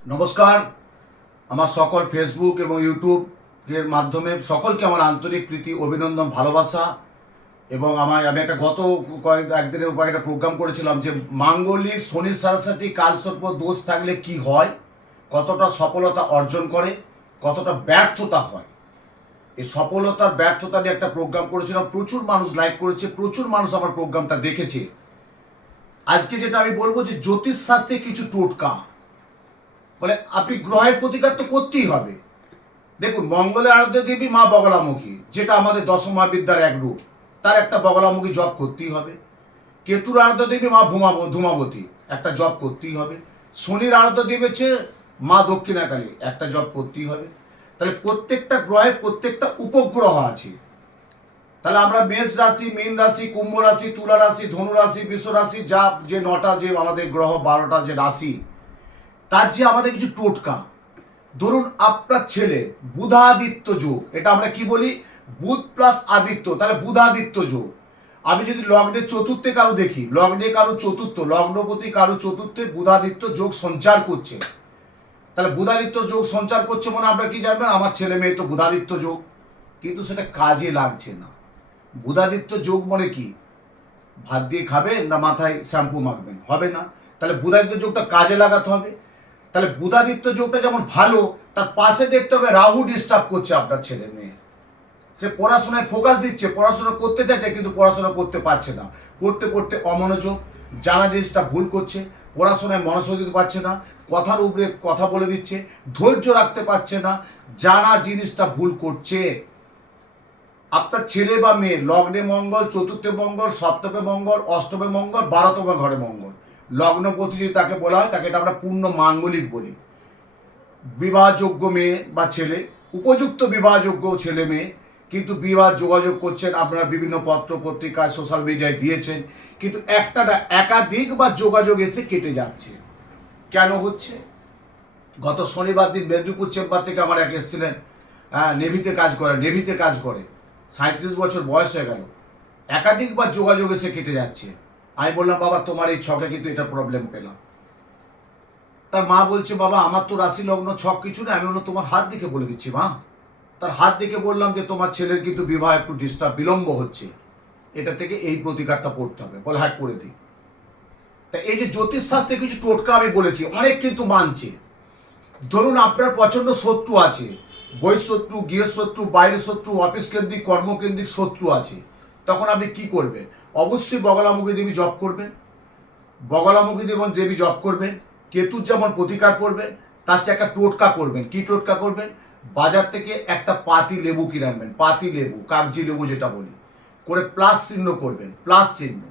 নমস্কার। আমার সকল ফেসবুক এবং ইউটিউবের মাধ্যমে সকলকে আমার আন্তরিক প্রীতি, অভিনন্দন, ভালোবাসা। এবং আমি একটা গত একদিনের উপর একটা প্রোগ্রাম করেছিলাম যে মাঙ্গলিক শনির সাথে কালসর্প দোষ থাকলে কি হয়, কতটা সফলতা অর্জন করে, কতটা ব্যর্থতা হয়। এই সফলতার ব্যর্থতা নিয়ে একটা প্রোগ্রাম করেছিলাম, প্রচুর মানুষ লাইক করেছে, প্রচুর মানুষ আমার প্রোগ্রামটা দেখেছে। আজকে যেটা আমি বলবো যে জ্যোতিষশাস্ত্রে কিছু টোটকা, বলে আপনি গ্রহের প্রতিকার তো করতেই হবে। দেখুন, মঙ্গলের আরাধ্য দেবী মা বগলামুখী, যেটা আমাদের দশমহাবিদ্যার এক রূপ, তার একটা বগলামুখী জপ করতেই হবে। কেতুর আরাধ্য দেবী মা ধূমাবতী, একটা জপ করতেই হবে। শনির আরাধ্য দেবী হচ্ছে মা দক্ষিণাকালী, একটা জপ করতেই হবে। তাহলে প্রত্যেকটা গ্রহের প্রত্যেকটা উপগ্রহ আছে। তাহলে আমরা মেষ রাশি, মীন রাশি, কুম্ভ রাশি, তুলা রাশি, ধনু রাশি, বৃষ রাশি, যা যে নটা যে আমাদের গ্রহ 12টা যে রাশি, তার যে আমাদের কিছু টোটকা। ধরুন আপনার ছেলে বুধাদিত্য যোগ, এটা আমরা কি বলি, বুধ প্লাস আদিত্য, তাহলে বুধাদিত্য যোগ। আমি যদি লগ্নের চতুর্থে কারো দেখি, লগ্নে কারো চতুর্থ, লগ্নপতি কারো চতুর্থে বুধাদিত্য যোগ সঞ্চার করছে, তাহলে বুধাদিত্য যোগ সঞ্চার করছে মানে আপনারা কি জানবেন, আমার ছেলে মেয়ে তো বুধাদিত্য যোগ। কিন্তু সেটা কাজে লাগছে না। বুধাদিত্য যোগ মানে কি, ভাত দিয়ে খাবেন না মাথায় শ্যাম্পু মাখবেন, হবে না। তাহলে বুধাদিত্য যোগটা কাজে লাগাতে হবে। তাহলে বুধাদিত্য যোগটা যেমন ভালো, তার পাশে দেখতে হবে রাহু ডিস্টার্ব করছে আপনার ছেলে মেয়ে। সে পড়াশোনায় ফোকাস দিচ্ছে, পড়াশোনা করতে চাইছে কিন্তু পড়াশোনা করতে পারছে না, পড়তে পড়তে অমনোযোগ, জানা জিনিসটা ভুল করছে, পড়াশোনায় মনোযোগ দিতে পারছে না, কথার উপরে কথা বলে দিচ্ছে, ধৈর্য রাখতে পারছে না, জানা জিনিসটা ভুল করছে। আপনার ছেলে বা মেয়ে লগ্নে মঙ্গল, চতুর্থে মঙ্গল, সপ্তমে মঙ্গল, অষ্টমে মঙ্গল, 12তম ঘরে মঙ্গল, লগ্নপতি যদি তাকে বলা হয়, তাকে এটা আমরা পূর্ণ মাঙ্গলিক বলি। বিবাহযোগ্য মেয়ে বা ছেলে, উপযুক্ত বিবাহযোগ্য ছেলে মেয়ে, কিন্তু বিবাহ যোগাযোগ করছেন, আপনারা বিভিন্ন পত্র পত্রিকায় সোশ্যাল মিডিয়ায় দিয়েছেন, কিন্তু একটা না একাধিক বা যোগাযোগ এসে কেটে যাচ্ছে। কেন হচ্ছে? গত শনিবার দিন মেদিনীপুর চেম্বার থেকে আমার এক এসেছিলেন, নেভিতে কাজ করে 37 বছর বয়স হয়ে গেল, একাধিকবার যোগাযোগ এসে কেটে যাচ্ছে। আমি বললাম, বাবা তোমার এই ছকে কিন্তু এটা প্রবলেম পেলাম। তার মা বলছে, বাবা আমার তো রাশি লগ্ন ছক কিছু না। আমি বললাম, তোমার হাত দেখে বলে দিচ্ছি মা। তার হাত দেখে বললাম যে তোমার ছেলের কিন্তু বিবাহ একটু বিলম্ব হচ্ছে, এটা থেকে এই প্রতিকারটা করতে হবে। বলে হ্যাঁ করে দিই। তা এই যে জ্যোতিষশাস্ত্রে কিছু টোটকা আমি বলেছি, অনেক কিন্তু মানছে। ধরুন আপনার প্রচন্ড শত্রু আছে, বহিঃশত্রু, গৃহশত্রু, বাইরের শত্রু, অফিস কেন্দ্রিক, কর্মকেন্দ্রিক শত্রু আছে, তখন আপনি কি করবেন? অবশ্যই বগলামুখী দেবী জপ করবেন, বগলামুখী দেবী জপ করবেন। কেতুর যেমন প্রতিকার করবেন, তার চেয়ে একটা টোটকা করবেন। কি টোটকা করবেন? বাজার থেকে একটা পাতি লেবু কিনে আনবেন, পাতি লেবু, কাগজি লেবু যেটা বলি, করে প্লাস চিহ্ন করবেন, প্লাস চিহ্ন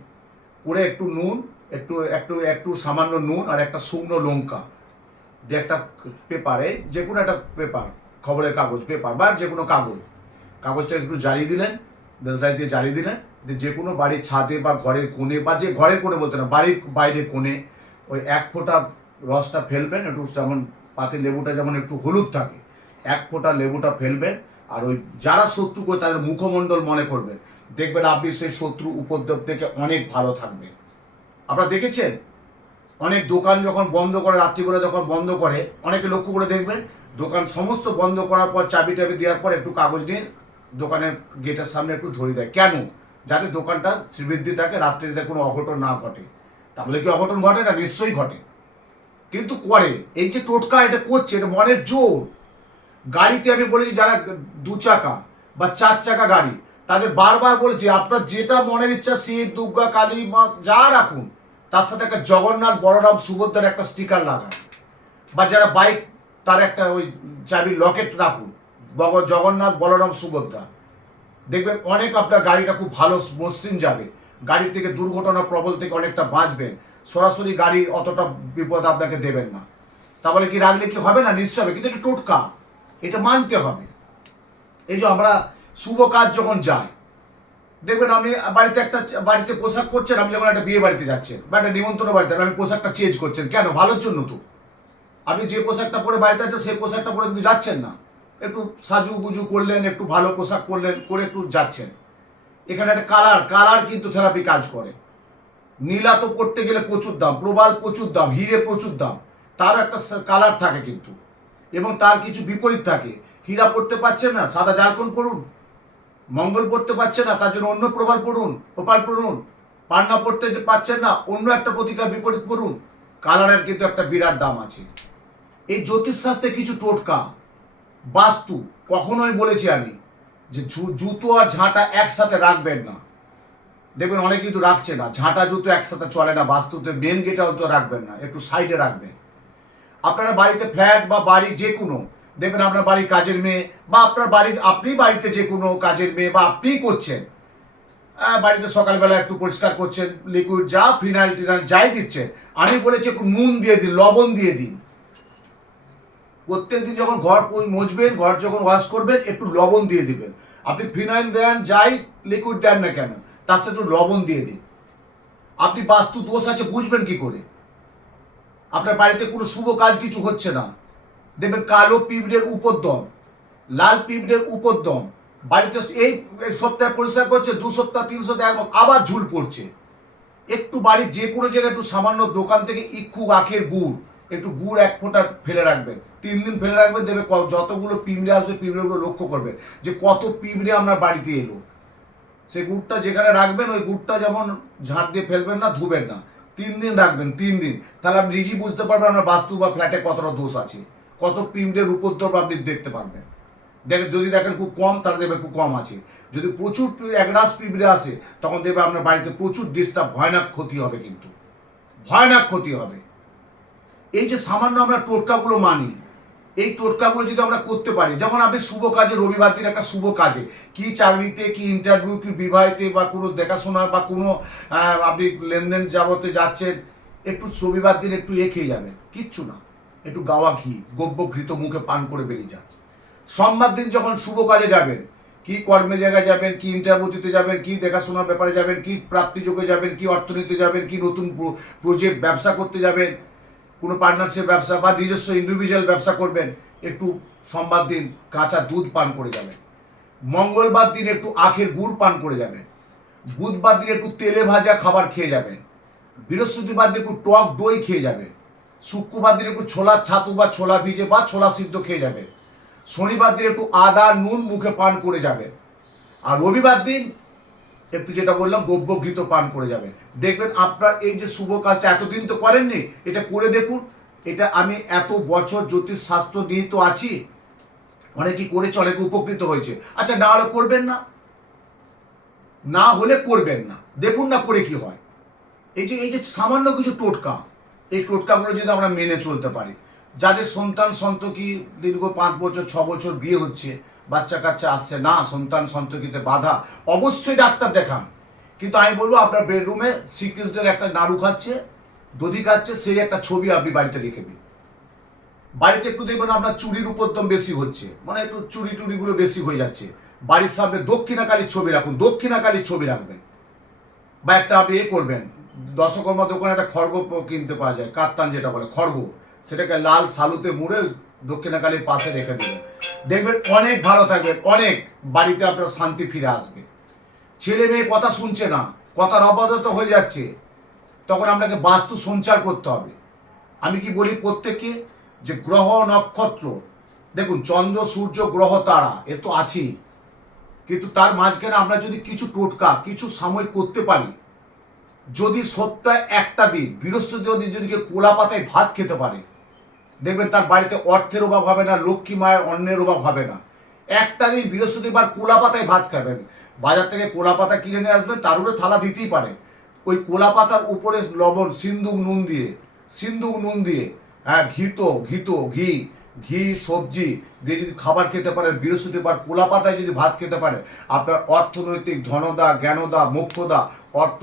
করে একটু নুন, একটু একটু একটু সামান্য নুন আর একটা শুকনো লঙ্কা দিয়ে একটা পেপারে, যে কোনো একটা পেপার, খবরের কাগজ, পেপার বা যে কোনো কাগজটা একটু জ্বালিয়ে দিলেন, দেশলাই দিয়ে জ্বালিয়ে দিলেন, যে কোনো বাড়ির ছাদে বা ঘরের কোণে, বা যে ঘরের কোণে বলতে না, বাড়ির বাইরে কোণে ওই 1 ফোঁটা রসটা ফেলবেন। একটু যেমন পাতি লেবুটা যেমন একটু হলুদ থাকে, 1 ফোঁটা লেবুটা ফেলবেন। আর ওই যারা শত্রু করে তাদের মুখমণ্ডল মনে করবেন, দেখবেন আপনি সেই শত্রু উপদ্রব থেকে অনেক ভালো থাকবেন। আপনারা দেখেছেন অনেক দোকান যখন বন্ধ করে, রাত্রিবেলা যখন বন্ধ করে, অনেকে লক্ষ্য করে দেখবেন, দোকান সমস্ত বন্ধ করার পর চাবি টাবি দেওয়ার পর একটু কাগজ নিয়ে দোকানের গেটের সামনে একটু ধরে দেয়। কেন? যাতে দোকানটা শ্রীবৃদ্ধি থাকে, রাত্রিতে কোনো অঘটন না ঘটে। তাহলে কি অঘটন ঘটে না? নিশ্চয়ই ঘটে, কিন্তু করে। এই যে টোটকা এটা করছে, এটা মনের জোর। গাড়িতে আমি বলেছি, যারা 2 চাকা বা 4 চাকা গাড়ি, তাদের বারবার বলেছি, আপনার যেটা মনের ইচ্ছা, শিব, দুর্গা, কালী, মাস যা রাখুন, তার সাথে একটা জগন্নাথ, বলরাম, সুভদ্রার একটা স্টিকার লাগান। বা যারা বাইক, তার একটা ওই চাবির লকেট রাখুন, জগন্নাথ, বলরাম, সুভদ্রা। দেখবেন অনেক আপনার গাড়িটা খুব ভালো মসৃণ যাবে, গাড়ি থেকে দুর্ঘটনা প্রবল থেকে অনেকটা বাঁচবেন। সরাসরি গাড়ি অতটা বিপদ আপনাকে দেবেন না। তাহলে কি রাখলে কি হবে না? নিশ্চয় হবে, কিন্তু এটা টোটকা, এটা মানতে হবে। এই যে আমরা শুভ কাজ যখন যাই, দেখবেন আপনি বাড়িতে পোশাক পরছেন, আপনি যখন একটা বিয়ে বাড়িতে যাচ্ছেন বা একটা নিমন্ত্রণ বাড়িতে, আপনি পোশাকটা চেঞ্জ করছেন কেন? ভালোর জন্য তো। আপনি যে পোশাকটা পরে বাড়িতে আছেন, সেই পোশাকটা পরে কিন্তু যাচ্ছেন না, একটু সাজুগুজু করলেন, একটু ভালো পোশাক পরলেন, করে একটু যাচ্ছেন। এখানে একটা কালার কিন্তু থেরাপি কাজ করে। নীলা তো পড়তে গেলে প্রচুর দাম, প্রবাল প্রচুর দাম, হিরে প্রচুর দাম, তার একটা কালার থাকে কিন্তু, এবং তার কিছু বিপরীত থাকে। হীরা পড়তে পারছেন না, সাদা জারকন পড়ুন। মঙ্গল পড়তে পারছেন না, তার জন্য অন্য প্রবাল পড়ুন, ওপাল পড়ুন। পান্না পড়তে যে পাচ্ছেন না, অন্য একটা প্রতিকার বিপরীত পড়ুন। কালারের কিন্তু একটা বিরাট দাম আছে। এই জ্যোতিষশাস্ত্রে কিছু টোটকা, বাস্তু, কখনোই বলেছি আমি যে জুতো আর ঝাঁটা একসাথে রাখবেন না। দেখবেন অনেকে কিন্তু রাখছে না, ঝাঁটা জুতো একসাথে চলে না বাস্তুতে। মেন গেটাও তো রাখবেন না, একটু সাইডে রাখবেন। আপনারা বাড়িতে ফ্ল্যাট বা বাড়ি যে কোনো, দেখবেন আপনার বাড়ির কাজের মেয়ে বা আপনার বাড়ির আপনি বাড়িতে যে কোনো কাজের মেয়ে বা আপনিই করছেন, বাড়িতে সকালবেলা একটু পরিষ্কার করছেন, লিকুইড যা ফিনাইল টিনাইল যাই দিচ্ছেন, আমি বলেছি একটু নুন দিয়ে দিন, লবণ দিয়ে দিন। প্রত্যেক দিন যখন ঘর মুছবেন, ঘর যখন ওয়াশ করবেন, একটু লবণ দিয়ে দিবেন। আপনি ফিনাইল দেন, যাই লিকুইড দেন না কেন, তার সাথে একটু লবণ দিয়ে দিন। আপনি বাস্তু দোষ আছে বুঝবেন কি করে? আপনার বাড়িতে কোনো শুভ কাজ কিছু হচ্ছে না, দেখবেন কালো পিঁপড়ের উপদ্রব, লাল পিঁপড়ের উপদ্রব। বাড়িতে এই সপ্তাহে পরিষ্কার করছে, 2 সপ্তাহ 3 সপ্তাহ 1 মাস আবার ঝুল পড়ছে। একটু বাড়ির যে কোনো জায়গায় একটু সামান্য দোকান থেকে ইক্ষু আখের গুড়, একটু গুড় 1 ফোঁটা ফেলে রাখবেন, 3 দিন ফেলে রাখবেন, দেবে যতগুলো পিঁপড়ে আসবে পিঁপড়েগুলো লক্ষ্য করবেন যে কত পিঁপড়ে আপনার বাড়িতে এলো। সেই গুড়টা যেখানে রাখবেন, ওই গুড়টা যেমন ঝাঁট দিয়ে ফেলবেন না, ধুবেন না, 3 দিন রাখবেন, 3 দিন। তাহলে আপনি নিজেই বুঝতে পারবেন আপনার বাস্তু বা ফ্ল্যাটে কতটা দোষ আছে, কত পিঁপড়ের উপদ্রব আপনি দেখতে পারবেন। যদি দেখেন খুব কম, তাহলে দেখবেন খুব কম আছে। যদি প্রচুর একরাশ পিঁপড়ে আসে, তখন দেখবে আপনার বাড়িতে প্রচুর ডিস্টার্ব, ভয়ানক ক্ষতি হবে, কিন্তু ভয়ানক ক্ষতি হবে। এই যে সামান্য আমরা টোটকাগুলো মানি, এই টোটকাগুলো যদি আমরা করতে পারি, যেমন আপনি শুভ কাজে, রবিবার দিন একটা শুভ কাজে, কি চাকরিতে, কি ইন্টারভিউ, কি বিবাহিতে, বা কোনো দেখাশোনা, বা কোনো আপনি লেনদেন যাবতে যাচ্ছেন, একটু রবিবার দিন একটু খেয়ে যাবেন, কিচ্ছু না, একটু গাওয়া ঘি, গব্য ঘৃত মুখে পান করে বেরিয়ে যান। সোমবার দিন যখন শুভ কাজে যাবেন, কি কর্মে জায়গায় যাবেন, কি ইন্টারভিউ দিতে যাবেন, কি দেখাশোনার ব্যাপারে যাবেন, কি প্রাপ্তিযোগে যাবেন, কি অর্থনীতি যাবেন, কি নতুন প্রজেক্ট ব্যবসা করতে যাবেন, কোনো পার্টনারশিপ ব্যবসা বা নিজস্ব ইন্ডিভিজুয়াল ব্যবসা করবেন, একটু সোমবার দিন কাঁচা দুধ পান করে যাবেন। মঙ্গলবার দিন একটু আখের গুড় পান করে যাবেন। বুধবার দিন একটু তেলে ভাজা খাবার খেয়ে যাবেন। বৃহস্পতিবার দিন একটু টক দই খেয়ে যাবেন। শুক্রবার দিন একটু ছোলার ছাতু বা ছোলা ভিজে বা ছোলা সিদ্ধ খেয়ে যাবেন। শনিবার দিন একটু আদা নুন মুখে পান করে যাবেন। আর রবিবার দিন একটু যেটা বললাম গব্য ঘৃত পান করে যাবেন। দেখবেন আপনার এই যে শুভ কাজটা এতদিন তো করেননি, এটা করে দেখুন। এটা আমি এত বছর জ্যোতিষ শাস্ত্র দিয়ে তো আছি, অনেকেই করেছে, অনেকে উপকৃত হয়েছে। আচ্ছা, না হলে করবেন না, না হলে করবেন না, দেখুন না করে কি হয়। এই যে সামান্য কিছু টোটকা, এই টোটকাগুলো যদি আমরা মেনে চলতে পারি, যাদের সন্তান সন্ততি দীর্ঘ 5 বছর 6 বছর বিয়ে হচ্ছে, বাচ্চা কাচ্চা আসছে না, সন্তান সন্ততিতে বাধা, অবশ্যই ডাক্তার দেখান। কিন্তু আমি বলবো আপনার বেডরুমে শ্রীকৃষ্ণের একটা নাড়ু খাচ্ছে, দধি খাচ্ছে, সেই একটা ছবি আপনি বাড়িতে রেখে দিন। বাড়িতে একটু দেখবেন আপনার চুরির উপদ্রব বেশি হচ্ছে, মানে একটু চুরিগুলো বেশি হয়ে যাচ্ছে, বাড়ির সামনে দক্ষিণাকালীর ছবি রাখুন, দক্ষিণাকালীর ছবি রাখবেন। বা একটা আপনি করবেন, দশকর্মা দোকানে একটা খড়গ কিনতে পাওয়া যায়, কাত্তান যেটা বলে খড়গ, সেটাকে লাল সালুতে মুড়ে দক্ষিণাকালীর পাশে রেখে দেবেন। দেখবেন অনেক ভালো থাকবেন, অনেক বাড়িতে আপনার শান্তি ফিরে আসবে। ছেলে মেয়ে কথা শুনছে না, কথার অবগত হয়ে যাচ্ছে, তখন আপনাকে বাস্তু সঞ্চার করতে হবে। আমি কি বলি প্রত্যেককে, যে গ্রহ নক্ষত্র, দেখুন চন্দ্র সূর্য গ্রহ তারা এর তো আছেই, কিন্তু তার মাঝখানে আমরা যদি কিছু টোটকা, কিছু সাময়িক করতে পারি, যদি সপ্তাহে একটা দিন বৃহস্পতিবার দিন যদি কেউ কোলা পাতায় ভাত খেতে পারে, দেখবেন তার বাড়িতে অর্থের অভাব হবে না, লক্ষ্মী মায়ের অন্নের অভাব হবে না। একটা দিন বৃহস্পতিবার কোলা পাতায় ভাত খাবেন, বাজার থেকে কোলা পাতা কিনে নিয়ে আসবেন, তার উপরে থালা দিতেই পারেন, ওই কোলা পাতার উপরে লবণ সিন্দুক নুন দিয়ে ঘি সবজি দিয়ে যদি খাবার খেতে পারেন, বৃহস্পতিবার কোলা পাতায় যদি ভাত খেতে পারেন, আপনার অর্থনৈতিক ধনদা, জ্ঞানদা, মোক্ষদা, অর্থ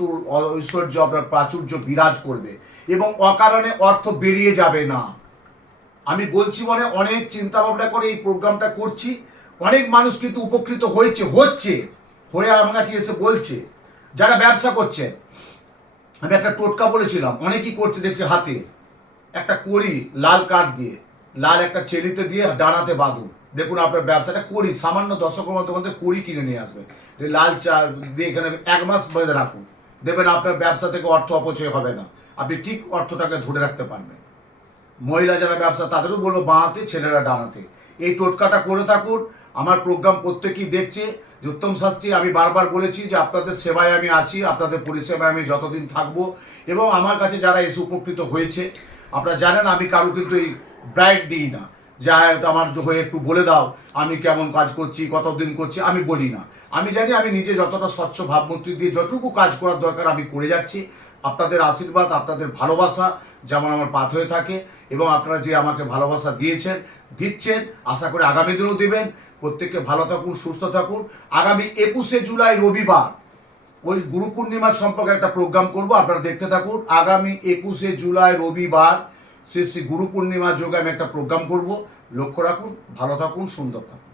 ঐশ্বর্য, আপনার প্রাচুর্য বিরাজ করবে এবং অকারণে অর্থ বেরিয়ে যাবে না। আমি বলছি মানে অনেক চিন্তা ভাবনা করে এই প্রোগ্রামটা করছি, অনেক মানুষ কিন্তু উপকৃত হয়ে আমার কাছে এসে বলছে। যারা ব্যবসা করছে, আমি একটা টোটকা বলেছিলাম, অনেকেই করছে দেখছে, হাতে একটা কড়ি লাল কাঠ দিয়ে, লাল একটা চেলিতে দিয়ে ডানাতে বাঁধুন, দেখুন আপনার ব্যবসাটা করি সামান্য দশকর্মা দোকান থেকে কড়ি কিনে নিয়ে আসবেন, লাল চা দিয়ে এখানে 1 মাস বেঁধে রাখুন, দেখবেন আপনার ব্যবসা থেকে অর্থ অপচয় হবে না, আপনি ঠিক অর্থটাকে ধরে রাখতে পারবেন। মহিলা যারা ব্যবসা তাদেরও বলবো বাঁহাতে, ছেলেরা ডানাতে। এই টোটকাটা করে থাকুন। আমার প্রোগ্রাম প্রত্যেকেই দেখছে। যে উত্তম শাস্ত্রী, আমি বারবার বলেছি যে আপনাদের সেবায় আমি আছি, আপনাদের পরিষেবায় আমি যতদিন থাকবো, এবং আমার কাছে যারা এসে উপকৃত হয়েছে, আপনারা জানেন আমি কারো কিন্তু এই ব্রাইড দিই না, যা আমার হয়ে একটু বলে দাও আমি কেমন কাজ করছি, কতদিন করছি, আমি বলি না। আমি জানি আমি নিজে যতটা স্বচ্ছ ভাবমূর্তি দিয়ে যতটুকু কাজ করার দরকার আমি করে যাচ্ছি। আপনাদের আশীর্বাদ, আপনাদের ভালোবাসা যেমন আমার পাথ হয়ে থাকে, এবং আপনারা যে আমাকে ভালোবাসা দিয়েছেন, দিচ্ছেন, আশা করে আগামী দিনেও দেবেন। প্রত্যেককে ভালো থাকুন, সুস্থ থাকুন। আগামী 21শে জুলাই রবিবার ওই গুরু পূর্ণিমার সম্পর্কে একটা প্রোগ্রাম করব, আপনারা দেখতে থাকুন। আগামী 21শে জুলাই রবিবার শ্রী শ্রী গুরু পূর্ণিমা যোগে আমি একটা প্রোগ্রাম করব। লক্ষ্য রাখুন, ভালো থাকুন, সুন্দর থাকুন।